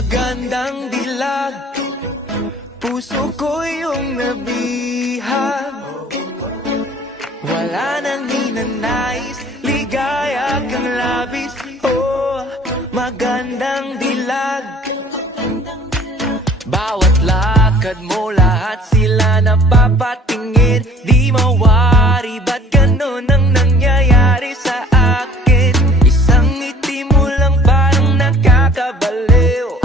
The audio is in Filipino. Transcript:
magandang dilag, puso ko yung nabihag. Wala nang ninanais, ligaya kang labis. Oh, magandang dilag. Bawat lakad mo, lahat sila napapatingin. Di mawari, ba't ganun ang nangyayari sa akin? Isang ngiti mo lang parang nakakabaliw.